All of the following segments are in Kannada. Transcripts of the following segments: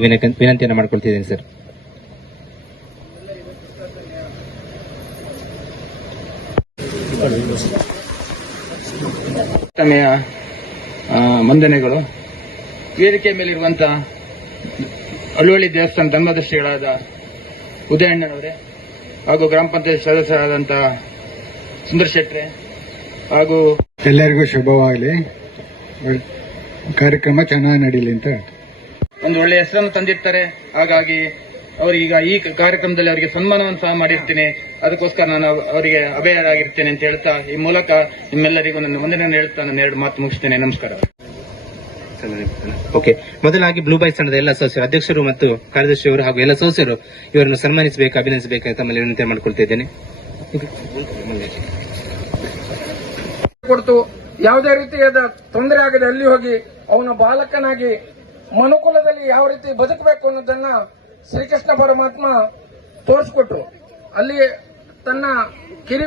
ವಿನಂತಿ- ವಿನಂತಿಯನ್ನು ಮಾಡ್ಕೊಳ್ತಿದ್ದೀನಿ ಸರ್. ಸಮಯ ಮಂದನೆಗಳು ವಂದನೆಗಳು. ವೇದಿಕೆ ಮೇಲಿರುವಂತಹ ಅಳುವಳ್ಳಿ ದೇವಸ್ಥಾನ ಧರ್ಮದರ್ಶಿಗಳಾದ ಉದಯಣ್ಣನವರೇ ಹಾಗೂ ಗ್ರಾಮ ಪಂಚಾಯತ್ ಸದಸ್ಯರಾದಂತಹ ಸುಂದರ್ ಶೆಟ್ರೆ ಹಾಗೂ ಎಲ್ಲರಿಗೂ ಶುಭವಾಗಲಿ. ಕಾರ್ಯಕ್ರಮ ಚೆನ್ನಾಗಿ ನಡೀಲಿ ಅಂತ. ಒಂದು ಒಳ್ಳೆಯ ಹೆಸರನ್ನು ತಂದಿರ್ತಾರೆ. ಹಾಗಾಗಿ ಅವರೀಗ ಈ ಕಾರ್ಯಕ್ರಮದಲ್ಲಿ ಅವರಿಗೆ ಸನ್ಮಾನವನ್ನು ಸಹ ಮಾಡಿರ್ತೀನಿ. ಅದಕ್ಕೋಸ್ಕರ ನಾನು ಅವ- ಅವರಿಗೆ ಅಭಯರಾಗಿರ್ತೇನೆ ಅಂತ ಹೇಳ್ತಾ ಈ ಮೂಲಕ ನಿಮ್ಮೆಲ್ಲರಿಗೂ ನನ್ನ ವಂದನೆಯನ್ನು ಹೇಳ್ತಾ ನಾನು ಎರಡು ಮಾತು ಮುಗಿಸ್ತೇನೆ. ನಮಸ್ಕಾರ. ಓಕೆ. ಮೊದಲಾಗಿ ಬ್ಲೂ ಬೈ ತಂಡದ ಎಲ್ಲ ಸದಸ್ಯರು ಅಧ್ಯಕ್ಷರು ಮತ್ತು ಕಾರ್ಯದರ್ಶಿಯವರು ಹಾಗೂ ಎಲ್ಲ ಸದಸ್ಯರು ಇವರನ್ನು ಸನ್ಮಾನಿಸಬೇಕು ಅಭಿನಂದಿಸಬೇಕು ತಮ್ಮಲ್ಲಿ ವಿನಂತಿ ಮಾಡಿಕೊಳ್ತಿದ್ದೇನೆ ಕೊಡ್ತು. ಯಾವುದೇ ರೀತಿಯಾದ ತೊಂದರೆ ಆಗದೆ ಅಲ್ಲಿ ಹೋಗಿ ಅವನ ಬಾಲಕನಾಗಿ ಮನುಕುಲದಲ್ಲಿ ಯಾವ ರೀತಿ ಬದುಕಬೇಕು ಅನ್ನೋದನ್ನ ಶ್ರೀಕೃಷ್ಣ ಪರಮಾತ್ಮ ತೋರಿಸ್ಕೊಟ್ರು. ಅಲ್ಲಿ ತನ್ನ ಕಿರಿ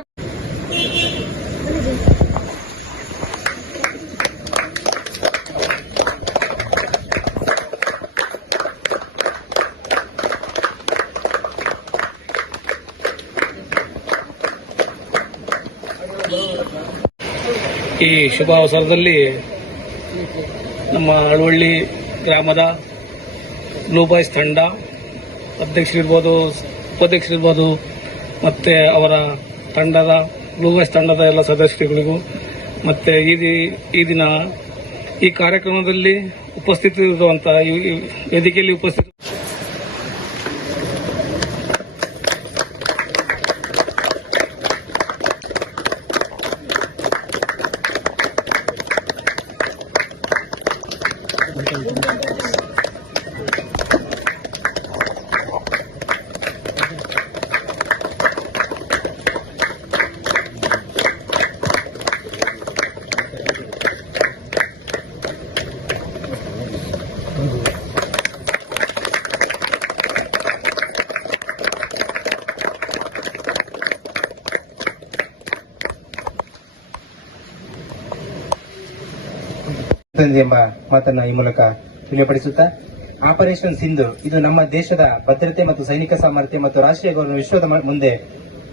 ಈ ಶುಭ ಅವಸರದಲ್ಲಿ ನಮ್ಮ ಅಳವಳ್ಳಿ ಗ್ರಾಮದ ಬ್ಲೂ ಬಾಯ್ಸ್ ತಂಡ, ಅಧ್ಯಕ್ಷರಿರ್ಬೋದು, ಉಪಾಧ್ಯಕ್ಷರಿರ್ಬೋದು, ಮತ್ತು ಅವರ ತಂಡದ ಬ್ಲೂ ಬಾಯ್ಸ್ ತಂಡದ ಎಲ್ಲ ಸದಸ್ಯರುಗಳಿಗೂ, ಮತ್ತು ಈ ಈ ದಿನ ಈ ಕಾರ್ಯಕ್ರಮದಲ್ಲಿ ಉಪಸ್ಥಿತರಿರುವಂಥ ವೇದಿಕೆಯಲ್ಲಿ ಉಪಸ್ಥಿತ ಎಂಬ ಮಾತನ್ನ ಈ ಮೂಲಕ ತಿಳಿಯಪಡಿಸುತ್ತಾ, ಆಪರೇಷನ್ ಸಿಂಧು, ಇದು ನಮ್ಮ ದೇಶದ ಭದ್ರತೆ ಮತ್ತು ಸೈನಿಕ ಸಾಮರ್ಥ್ಯ ಮತ್ತು ರಾಷ್ಟ್ರೀಯ ಗೌರವ ವಿಶ್ವದ ಮುಂದೆ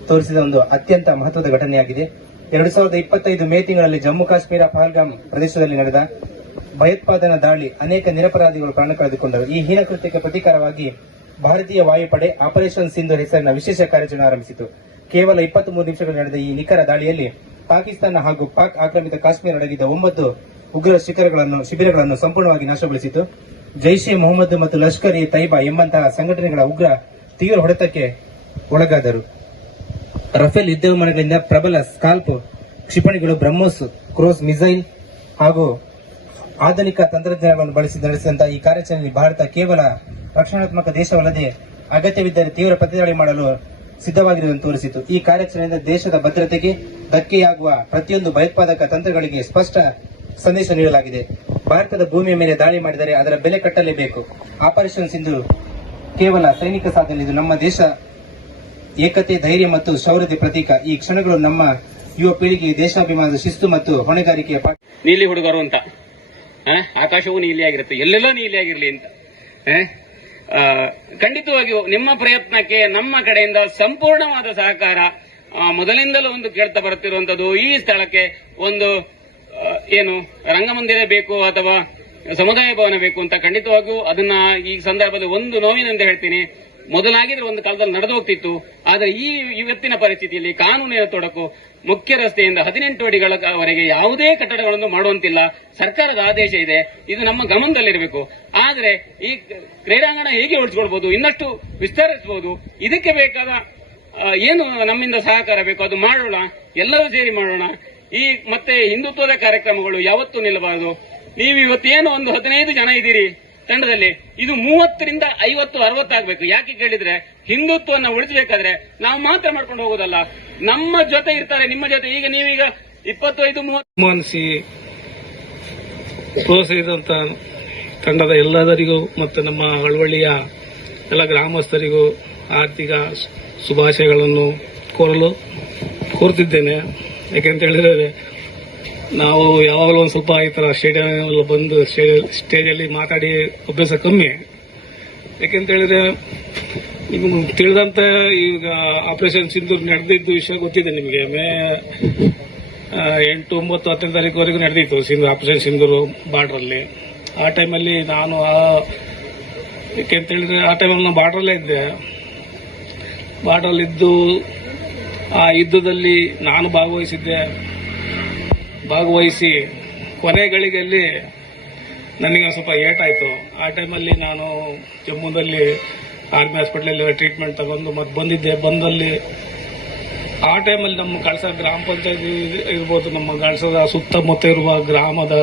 ತೋರಿಸಿದ ಒಂದು ಅತ್ಯಂತ ಮಹತ್ವದ ಘಟನೆಯಾಗಿದೆ. ಎರಡು ಸಾವಿರದ ಇಪ್ಪತ್ತೈದು ಮೇ ತಿಂಗಳಲ್ಲಿ ಜಮ್ಮು ಕಾಶ್ಮೀರ ಪಹಲ್ಗಾಮ್ ಪ್ರದೇಶದಲ್ಲಿ ನಡೆದ ಭಯೋತ್ಪಾದನಾ ದಾಳಿ ಅನೇಕ ನಿರಪರಾಧಿಗಳು ಪ್ರಾಣ ಕಳೆದುಕೊಂಡರು. ಈ ಹೀನ ಕೃತ್ಯಕ್ಕೆ ಪ್ರತೀಕಾರವಾಗಿ ಭಾರತೀಯ ವಾಯುಪಡೆ ಆಪರೇಷನ್ ಸಿಂಧು ಹೆಸರಿನ ವಿಶೇಷ ಕಾರ್ಯಾಚರಣೆ ಆರಂಭಿಸಿತು. ಕೇವಲ ಇಪ್ಪತ್ತ್ ಮೂರು ನಿಮಿಷಗಳು ನಡೆದ ಈ ನಿಖರ ದಾಳಿಯಲ್ಲಿ ಪಾಕಿಸ್ತಾನ ಹಾಗೂ ಪಾಕ್ ಆಕ್ರಮಿತ ಕಾಶ್ಮೀರ ಅಡಗಿದ್ದ ಒಂಬತ್ತು ಉಗ್ರ ಶಿಖರಗಳನ್ನು, ಶಿಬಿರಗಳನ್ನು ಸಂಪೂರ್ಣವಾಗಿ ನಾಶಗೊಳಿಸಿತು ಜೈಷ್ ಎ ಮೊಹಮ್ಮದ್ ಮತ್ತು ಲಷ್ಕರ್ ಇ ತೈಬಾ ಎಂಬಂತಹ ಸಂಘಟನೆಗಳ ಉಗ್ರ ತೀವ್ರ ಹೊಡೆತಕ್ಕೆ ಒಳಗಾದರು. ರಫೇಲ್ ಯುದ್ಧ ವಿಮಾನಗಳಿಂದ ಪ್ರಬಲ ಸ್ಕಾಲ್ಪ್ ಕ್ಷಿಪಣಿಗಳು ಬ್ರಹ್ಮೋಸ್ ಕ್ರೋಸ್ ಮಿಸೈಲ್ ಹಾಗೂ ಆಧುನಿಕ ತಂತ್ರಜ್ಞಾನವನ್ನು ಬಳಸಿ ನಡೆಸಿದಂತಹ ಈ ಕಾರ್ಯಾಚರಣೆಯಲ್ಲಿ ಭಾರತ ಕೇವಲ ರಕ್ಷಣಾತ್ಮಕ ದೇಶವಲ್ಲದೆ ಅಗತ್ಯವಿದ್ದರೆ ತೀವ್ರ ಪ್ರತಿದಾಳಿ ಮಾಡಲು ಸಿದ್ಧವಾಗಿರುವುದನ್ನು ತೋರಿಸಿತು. ಈ ಕಾರ್ಯಾಚರಣೆಯಿಂದ ದೇಶದ ಭದ್ರತೆಗೆ ಧಕ್ಕೆಯಾಗುವ ಪ್ರತಿಯೊಂದು ಭಯೋತ್ಪಾದಕ ತಂತ್ರಗಳಿಗೆ ಸ್ಪಷ್ಟ ಸಂದೇಶ ನೀಡಲಾಗಿದೆ. ಭಾರತದ ಭೂಮಿಯ ಮೇಲೆ ದಾಳಿ ಮಾಡಿದರೆ ಅದರ ಬೆಲೆ ಕಟ್ಟಲೇಬೇಕು ಆಪರೇಷನ್ ಸಿಂಧು ಕೇವಲ ಸೈನಿಕ ಸಾಧನೆ, ಇದು ನಮ್ಮ ದೇಶ ಏಕತೆ, ಧೈರ್ಯ ಮತ್ತು ಶೌರ್ಯತೆ ಪ್ರತೀಕ. ಈ ಕ್ಷಣಗಳು ನಮ್ಮ ಯುವ ಪೀಳಿಗೆ ದೇಶಾಭಿಮಾನದ ಶಿಸ್ತು ಮತ್ತು ಹೊಣೆಗಾರಿಕೆಯ ಪಾಠ. ನೀಲಿ ಹುಡುಗರು ಅಂತ. ಆಕಾಶವೂ ನೀಲಿ ಆಗಿರುತ್ತೆ ಎಲ್ಲೆಲ್ಲ ನೀಲಿ ಆಗಿರ್ಲಿ ಅಂತ ಖಂಡಿತವಾಗಿಯೂ ನಿಮ್ಮ ಪ್ರಯತ್ನಕ್ಕೆ ನಮ್ಮ ಕಡೆಯಿಂದ ಸಂಪೂರ್ಣವಾದ ಸಹಕಾರ ಮೊದಲಿಂದಲೂ ಒಂದು ಕೇಳ್ತಾ ಬರುತ್ತಿರುವಂತದ್ದು ಈ ಸ್ಥಳಕ್ಕೆ ಒಂದು ಏನು ರಂಗಮಂದಿರ ಬೇಕು ಅಥವಾ ಸಮುದಾಯ ಭವನ ಬೇಕು ಅಂತ ಖಂಡಿತವಾಗಿಯೂ ಅದನ್ನ ಈ ಸಂದರ್ಭದಲ್ಲಿ ಒಂದು ನೋವಿನಂತ ಹೇಳ್ತೀನಿ. ಮೊದಲಾಗಿದ್ರೆ ಒಂದು ಕಾಲದಲ್ಲಿ ನಡೆದು ಹೋಗ್ತಿತ್ತು. ಆದರೆ ಈ ಇವತ್ತಿನ ಪರಿಸ್ಥಿತಿಯಲ್ಲಿ ಕಾನೂನಿನ ತೊಡಕು, ಮುಖ್ಯ ರಸ್ತೆಯಿಂದ ಹದಿನೆಂಟು ಅಡಿಗಳವರೆಗೆ ಯಾವುದೇ ಕಟ್ಟಡಗಳನ್ನು ಮಾಡುವಂತಿಲ್ಲ. ಸರ್ಕಾರದ ಆದೇಶ ಇದೆ. ಇದು ನಮ್ಮ ಗಮನದಲ್ಲಿರಬೇಕು. ಆದರೆ ಈ ಕ್ರೀಡಾಂಗಣ ಹೇಗೆ ಉಳಿಸ್ಕೊಳ್ಬಹುದು ಇನ್ನಷ್ಟು ವಿಸ್ತರಿಸಬಹುದು ಇದಕ್ಕೆ ಬೇಕಾದ ಏನು ನಮ್ಮಿಂದ ಸಹಕಾರ ಬೇಕು, ಅದು ಮಾಡೋಣ, ಎಲ್ಲರೂ ಸೇರಿ ಮಾಡೋಣ ಈ ಮತ್ತೆ ಹಿಂದುತ್ವದ ಕಾರ್ಯಕ್ರಮಗಳು ಯಾವತ್ತೂ ನಿಲ್ಲಬಾರದು. ನೀವು ಇವತ್ತೇನು ಒಂದು ಹದಿನೈದು ಜನ ಇದ್ದೀರಿ ತಂಡದಲ್ಲಿ, ಇದು ಮೂವತ್ತರಿಂದ ಐವತ್ತು ಅರವತ್ತಾಗಬೇಕು ಯಾಕೆ ಕೇಳಿದ್ರೆ, ಹಿಂದುತ್ವವನ್ನು ಉಳಿಸಬೇಕಾದ್ರೆ ನಾವು ಮಾತ್ರ ಮಾಡ್ಕೊಂಡು ಹೋಗೋದಲ್ಲ. ನಮ್ಮ ಜೊತೆ ಇರ್ತಾರೆ, ನಿಮ್ಮ ಜೊತೆ. ಈಗ ನೀವೀಗ ಇಪ್ಪತ್ತೈದು, ಮೂವತ್ತು ಅಭಿಮಾನಿಸಿ ಪ್ರೋತ್ಸಾಹಿಸಿದಂತ ತಂಡದ ಎಲ್ಲದರಿಗೂ ಮತ್ತು ನಮ್ಮ ಹಳವಳ್ಳಿಯ ಎಲ್ಲ ಗ್ರಾಮಸ್ಥರಿಗೂ ಆರ್ಥಿಕ ಶುಭಾಶಯಗಳನ್ನು ಕೋರಲು ಕೋರ್ತಿದ್ದೇನೆ. ಯಾಕೆಂತ ಹೇಳಿದ್ರೆ, ನಾವು ಯಾವಾಗಲೂ ಒಂದು ಸ್ವಲ್ಪ ಈ ಥರ ಸ್ಟೇಡಿಯಂ ಬಂದು ಸ್ಟೇಜಲ್ಲಿ ಮಾತಾಡಿ ಅಭ್ಯಾಸ ಕಮ್ಮಿ. ಯಾಕೆಂತ ಹೇಳಿದ್ರೆ, ನಿಮ್ಗೆ ತಿಳಿದಂತ ಈಗ ಆಪರೇಷನ್ ಸಿಂಧೂರ್ ನಡೆದಿದ್ದು ವಿಷಯ ಗೊತ್ತಿದೆ ನಿಮಗೆ. ಮೇ ಎಂಟು, ಒಂಬತ್ತು, ಹತ್ತನೇ ತಾರೀಕುವರೆಗೂ ನಡೆದಿತ್ತು ಸಿಂಧು ಆಪರೇಷನ್ ಸಿಂಧೂರು ಬಾರ್ಡರ್ ಅಲ್ಲಿ. ಆ ಟೈಮಲ್ಲಿ ನಾನು ಆ ಯಾಕೆಂತ ಹೇಳಿದ್ರೆ, ಆ ಟೈಮಲ್ಲಿ ನಾನು ಬಾರ್ಡ್ರಲ್ಲೇ ಇದ್ದೆ. ಬಾರ್ಡ್ರಲ್ಲಿ ಇದ್ದು ಆ ಯುದ್ಧದಲ್ಲಿ ನಾನು ಭಾಗವಹಿಸಿದ್ದೆ. ಭಾಗವಹಿಸಿ ಕೊನೆ ಗಳಿಗೆಯಲ್ಲಿ ನನಗೆ ಸ್ವಲ್ಪ ಏಟಾಯಿತು. ಆ ಟೈಮಲ್ಲಿ ನಾನು ಜಮ್ಮುದಲ್ಲಿ ಆರ್ಮಿ ಹಾಸ್ಪಿಟ್ಲಲ್ಲಿ ಟ್ರೀಟ್ಮೆಂಟ್ ತಗೊಂಡು ಮತ್ತೆ ಬಂದಿದ್ದೆ. ಬಂದಲ್ಲಿ ಆ ಟೈಮಲ್ಲಿ ನಮ್ಮ ಕಳಸ ಗ್ರಾಮ ಪಂಚಾಯತಿ ಇರ್ಬೋದು, ನಮ್ಮ ಕಳಸದ ಸುತ್ತಮುತ್ತ ಇರುವ ಗ್ರಾಮದ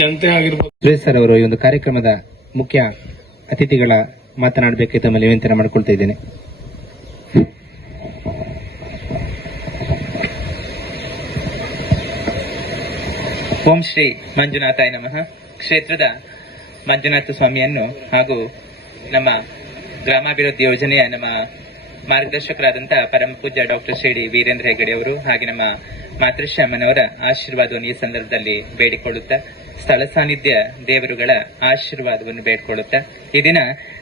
ಜನತೆ ಆಗಿರ್ಬೋದು. ಸರ್ ಅವರು ಈ ಒಂದು ಕಾರ್ಯಕ್ರಮದ ಮುಖ್ಯ ಅತಿಥಿಗಳ ಮಾತನಾಡಬೇಕೆ ತಮ್ಮಲ್ಲಿ ವಿನಂತಿ ಮಾಡ್ಕೊಳ್ತಾ ಇದ್ದೇನೆ. ಓಂ ಶ್ರೀ ಮಂಜುನಾಥಾಯ ನಮಃ. ಕ್ಷೇತ್ರದ ಮಂಜುನಾಥ ಸ್ವಾಮಿಯನ್ನು ಹಾಗೂ ನಮ್ಮ ಗ್ರಾಮಾಭಿವೃದ್ಧಿ ಯೋಜನೆಯ ನಮ್ಮ ಮಾರ್ಗದರ್ಶಕರಾದಂತಹ ಪರಮ ಪೂಜ್ಯ ಡಾಕ್ಟರ್ ಶ್ರೀ ವೀರೇಂದ್ರ ಹೆಗಡೆ ಅವರು ಹಾಗೆ ನಮ್ಮ ಮಾತೃಶ್ಯಾಮನವರ ಆಶೀರ್ವಾದವನ್ನು ಈ ಸಂದರ್ಭದಲ್ಲಿ ಬೇಡಿಕೊಳ್ಳುತ್ತಾ, ಸ್ಥಳ ಸಾನ್ನಿಧ್ಯ ದೇವರುಗಳ ಆಶೀರ್ವಾದವನ್ನು ಬೇಡಿಕೊಳ್ಳುತ್ತಾ, ಈ ದಿನ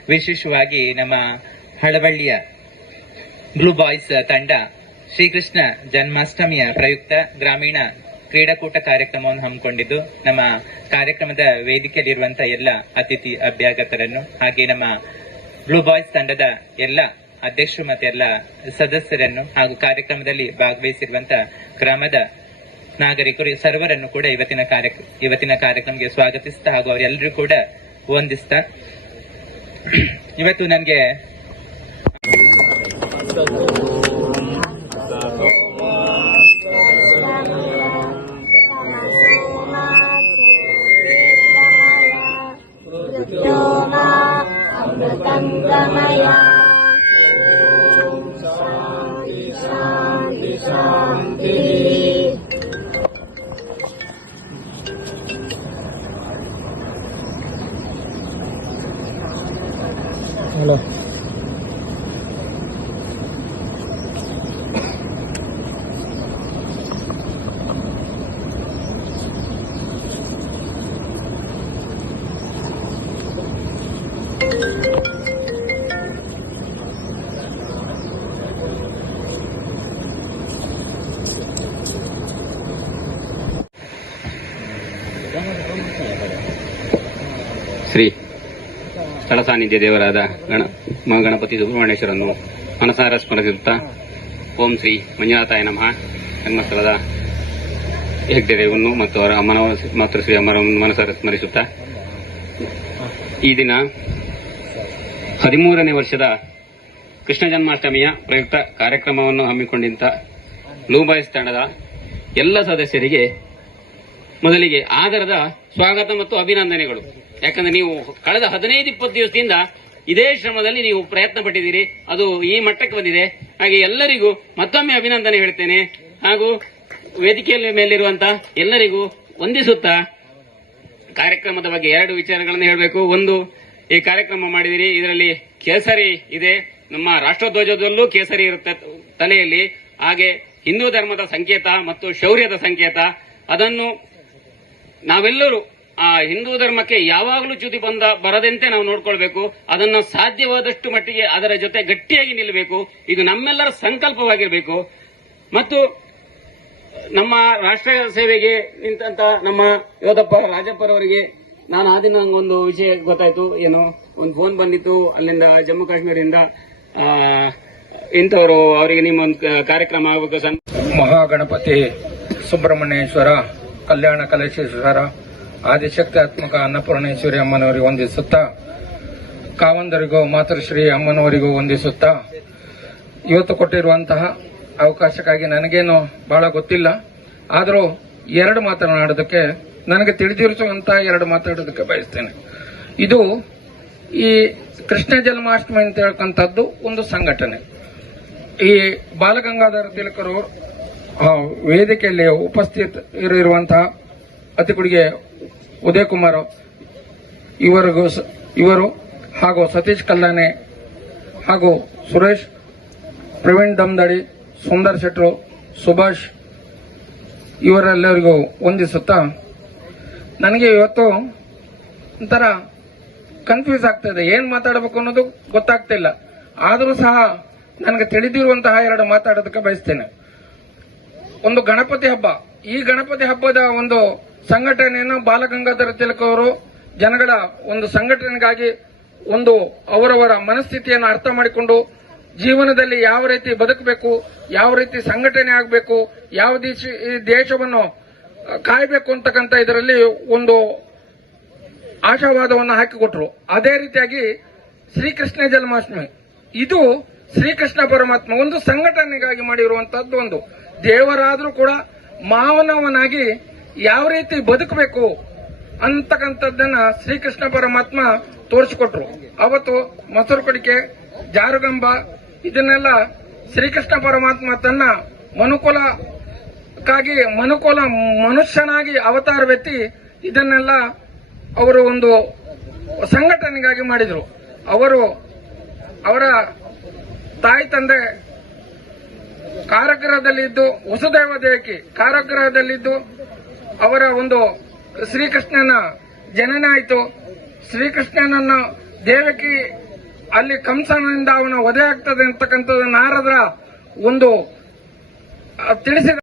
ವಿಶೇಷವಾಗಿ ನಮ್ಮ ಹಳವಳ್ಳಿಯ ಬ್ಲೂ ಬಾಯ್ಸ್ ತಂಡ ಶ್ರೀಕೃಷ್ಣ ಜನ್ಮಾಷ್ಟಮಿಯ ಪ್ರಯುಕ್ತ ಗ್ರಾಮೀಣ ಕ್ರೀಡಾಕೂಟ ಕಾರ್ಯಕ್ರಮವನ್ನು ಹಮ್ಮಿಕೊಂಡಿದ್ದು ನಮ್ಮ ಕಾರ್ಯಕ್ರಮದ ವೇದಿಕೆಯಲ್ಲಿರುವಂತಹ ಎಲ್ಲ ಅತಿಥಿ ಅಭ್ಯಾಗತರನ್ನು ಹಾಗೆ ನಮ್ಮ ಬ್ಲೂ ಬಾಯ್ಸ್ ತಂಡದ ಎಲ್ಲ ಅಧ್ಯಕ್ಷರು ಮತ್ತು ಎಲ್ಲ ಸದಸ್ಯರನ್ನು ಹಾಗೂ ಕಾರ್ಯಕ್ರಮದಲ್ಲಿ ಭಾಗವಹಿಸಿರುವಂತಹ ಗ್ರಾಮದ ನಾಗರಿಕರು ಸರ್ವರನ್ನು ಕೂಡ ಇವತ್ತಿನ ಕಾರ್ಯ, ಇವತ್ತಿನ ಕಾರ್ಯಕ್ರಮಕ್ಕೆ ಸ್ವಾಗತಿಸ್ತಾ ಹಾಗೂ ಅವರೆಲ್ಲರೂ ಕೂಡ ವಂದಿಸ್ತಾ. ಇವತ್ತು ನನಗೆ ಶ್ರೀ ಸ್ಥಳ ಸಾನ್ನಿಧ್ಯ ದೇವರಾದ ಗಣ ಮಹಾಗಣಪತಿ ಗಣಪತಿ ಸುಬ್ರಹ್ಮಣ್ಯೇಶ್ವರನ್ನು ಮನಸಾರ ಸ್ಮರಿಸುತ್ತಾ ಓಂ ಶ್ರೀ ಮಂಜುನಾಥಾಯ ನಮಃ. ಜನ್ಮಸ್ಥಳದ ಯಜ್ಞದೇವನ್ನು ಮತ್ತು ಅವರ ಅಮ್ಮನ ಮಾತೃಶ್ರೀ ಶ್ರೀ ಮನಸಾರ ಸ್ಮರಿಸುತ್ತಾ. ಈ ದಿನ ಹದಿಮೂರನೇ ವರ್ಷದ ಕೃಷ್ಣ ಜನ್ಮಾಷ್ಟಮಿಯ ಪ್ರಯುಕ್ತ ಕಾರ್ಯಕ್ರಮವನ್ನು ಹಮ್ಮಿಕೊಂಡಿದ್ದ ಲೂಬಾಯ್ಸ್ ತಂಡದ ಎಲ್ಲ ಸದಸ್ಯರಿಗೆ ಮೊದಲಿಗೆ ಆದರದ ಸ್ವಾಗತ ಮತ್ತು ಅಭಿನಂದನೆಗಳು. ಯಾಕಂದ್ರೆ ನೀವು ಕಳೆದ ಹದಿನೈದು, ಇಪ್ಪತ್ತು ದಿವಸದಿಂದ ಇದೇ ಶ್ರಮದಲ್ಲಿ ನೀವು ಪ್ರಯತ್ನ ಪಟ್ಟಿದ್ದೀರಿ ಅದು ಈ ಮಟ್ಟಕ್ಕೆ ಬಂದಿದೆ. ಹಾಗೆ ಎಲ್ಲರಿಗೂ ಮತ್ತೊಮ್ಮೆ ಅಭಿನಂದನೆ ಹೇಳ್ತೇನೆ. ಹಾಗೂ ವೇದಿಕೆಯಲ್ಲಿ ಮೇಲಿರುವಂತಹ ಎಲ್ಲರಿಗೂ ವಂದಿಸುತ್ತಾ ಕಾರ್ಯಕ್ರಮದ ಬಗ್ಗೆ ಎರಡು ವಿಚಾರಗಳನ್ನು ಹೇಳಬೇಕು. ಒಂದು, ಈ ಕಾರ್ಯಕ್ರಮ ಮಾಡಿದಿರಿ. ಇದರಲ್ಲಿ ಕೇಸರಿ ಇದೆ. ನಮ್ಮ ರಾಷ್ಟ್ರಧ್ವಜದಲ್ಲೂ ಕೇಸರಿ ಇರುತ್ತೆ ತಲೆಯಲ್ಲಿ. ಹಾಗೆ ಹಿಂದೂ ಧರ್ಮದ ಸಂಕೇತ ಮತ್ತು ಶೌರ್ಯದ ಸಂಕೇತ. ಅದನ್ನು ನಾವೆಲ್ಲರೂ ಆ ಹಿಂದೂ ಧರ್ಮಕ್ಕೆ ಯಾವಾಗಲೂ ಚ್ಯುತಿ ಬಂದ ಬರದಂತೆ ನಾವು ನೋಡ್ಕೊಳ್ಬೇಕು. ಅದನ್ನ ಸಾಧ್ಯವಾದಷ್ಟು ಮಟ್ಟಿಗೆ ಅದರ ಜೊತೆ ಗಟ್ಟಿಯಾಗಿ ನಿಲ್ಲಬೇಕು ಇದು ನಮ್ಮೆಲ್ಲರ ಸಂಕಲ್ಪವಾಗಿರಬೇಕು. ಮತ್ತು ನಮ್ಮ ರಾಷ್ಟ್ರ ಸೇವೆಗೆ ನಿಂತ ನಮ್ಮ ಯೋಧಪ್ಪ ರಾಜಪ್ಪರವರಿಗೆ ನಾನು ಆ ದಿನ ಒಂದು ವಿಷಯ ಗೊತ್ತಾಯ್ತು. ಏನೋ ಒಂದು ಫೋನ್ ಬಂದಿತ್ತು. ಅಲ್ಲಿಂದ ಜಮ್ಮು ಕಾಶ್ಮೀರದಿಂದ ಇಂಥವರು ಅವರಿಗೆ ನಿಮ್ಮ ಒಂದು ಕಾರ್ಯಕ್ರಮ ಆಗಬೇಕು ಮಹಾಗಣಪತಿ ಸುಬ್ರಹ್ಮಣ್ಯೇಶ್ವರ ಕಲ್ಯಾಣ ಕಲೇಶ್ವರ ಆದಿಶಕ್ತಾತ್ಮಕ ಅನ್ನಪೂರ್ಣೇಶ್ವರಿ ಅಮ್ಮನವರಿಗೆ ವಂದಿಸುತ್ತಾ, ಕಾವಂದರಿಗೂ, ಮಾತೃಶ್ರೀ ಅಮ್ಮನವರಿಗೂ ವಂದಿಸುತ್ತಾ, ಇವತ್ತು ಕೊಟ್ಟಿರುವಂತಹ ಅವಕಾಶಕ್ಕಾಗಿ ನನಗೇನು ಬಹಳ ಗೊತ್ತಿಲ್ಲ. ಆದರೂ ಎರಡು ಮಾತನಾಡೋದಕ್ಕೆ ನನಗೆ ತಿಳಿದಿರಿಸುವಂತಹ ಎರಡು ಮಾತಾಡೋದಕ್ಕೆ ಬಯಸ್ತೇನೆ. ಇದು ಈ ಕೃಷ್ಣ ಜನ್ಮಾಷ್ಟಮಿ ಅಂತ ಹೇಳಕಂತದ್ದು ಒಂದು ಸಂಘಟನೆ. ಈ ಬಾಲಗಂಗಾಧರ ತಿಲಕರು ವೇದಿಕೆಯಲ್ಲಿ ಉಪಸ್ಥಿತ ಇರುವಂತಹ ಅತಿಥಿಗಳಿಗೆ ಉದಯ್ ಕುಮಾರ್ ಇವರಿಗೂ ಇವರು ಹಾಗೂ ಸತೀಶ್ ಕಲ್ಲಾನೆ ಹಾಗೂ ಸುರೇಶ್, ಪ್ರವೀಣ್ ದಮ್ದಡಿ, ಸುಂದರ್ ಶೆಟ್ರು, ಸುಭಾಷ್ ಇವರೆಲ್ಲರಿಗೂ ವಂದಿಸುತ್ತಾ, ನನಗೆ ಇವತ್ತು ಒಂಥರ ಕನ್ಫ್ಯೂಸ್ ಆಗ್ತಾ ಇದೆ. ಏನು ಮಾತಾಡಬೇಕು ಅನ್ನೋದು ಗೊತ್ತಾಗ್ತಿಲ್ಲ ಆದರೂ ಸಹ ನನಗೆ ತಿಳಿದಿರುವಂತಹ ಎರಡು ಮಾತಾಡೋದಕ್ಕೆ ಬಯಸ್ತೇನೆ. ಒಂದು ಗಣಪತಿ ಹಬ್ಬ. ಈ ಗಣಪತಿ ಹಬ್ಬದ ಒಂದು ಸಂಘಟನೆಯನ್ನು ಬಾಲಗಂಗಾಧರ ತಿಲಕ್ ಅವರು ಜನಗಳ ಒಂದು ಸಂಘಟನೆಗಾಗಿ ಒಂದು ಅವರವರ ಮನಸ್ಥಿತಿಯನ್ನು ಅರ್ಥ ಮಾಡಿಕೊಂಡು ಜೀವನದಲ್ಲಿ ಯಾವ ರೀತಿ ಬದುಕಬೇಕು, ಯಾವ ರೀತಿ ಸಂಘಟನೆ ಆಗಬೇಕು, ಯಾವ ದೇಶ ದೇಶವನ್ನು ಕಾಯಬೇಕು ಕಾಯ್ಬೇಕು ಅಂತಕ್ಕಂಥ ಇದರಲ್ಲಿ ಒಂದು ಆಶಾವಾದವನ್ನು ಹಾಕಿಕೊಟ್ರು. ಅದೇ ರೀತಿಯಾಗಿ ಶ್ರೀಕೃಷ್ಣ ಜನ್ಮಾಷ್ಟಮಿ. ಇದು ಶ್ರೀಕೃಷ್ಣ ಪರಮಾತ್ಮ ಒಂದು ಸಂಘಟನೆಗಾಗಿ ಮಾಡಿರುವಂತಹದ್ದು ಒಂದು. ದೇವರಾದರೂ ಕೂಡ ಮಾನವನಾಗಿ ಯಾವ ರೀತಿ ಬದುಕಬೇಕು ಅಂತಕ್ಕಂಥದ್ದನ್ನ ಶ್ರೀಕೃಷ್ಣ ಪರಮಾತ್ಮ ತೋರಿಸಿಕೊಟ್ರು. ಅವತ್ತು ಮೊಸರು ಕಡಿಕೆ, ಜಾರುಗಂಬ, ಇದನ್ನೆಲ್ಲ ಶ್ರೀಕೃಷ್ಣ ಪರಮಾತ್ಮ ತನ್ನ ಮನುಕುಲಕ್ಕಾಗಿ, ಮನುಕುಲ ಮನುಷ್ಯನಾಗಿ ಅವತಾರ ವ್ಯಕ್ತಿ ಇದನ್ನೆಲ್ಲ ಅವರು ಒಂದು ಸಂಘಟನೆಗಾಗಿ ಮಾಡಿದ್ರು. ಅವರು ಅವರ ತಾಯಿ ತಂದೆ ಕಾರಾಗೃಹದಲ್ಲಿದ್ದು, ವಸುದೇವ ದೇವಕಿ ಕಾರಾಗೃಹದಲ್ಲಿದ್ದು ಅವರ ಒಂದು ಶ್ರೀಕೃಷ್ಣನ ಜನನ ಆಯಿತು. ಶ್ರೀಕೃಷ್ಣನನ್ನು ದೇವಕಿ ಅಲ್ಲಿ ಕಂಸನಿಂದ ಅವನ ವಧೆ ಆಗ್ತದೆ ಅಂತಕ್ಕಂಥದ್ದು ನಾರದ ಒಂದು ತಿಳಿಸಿದ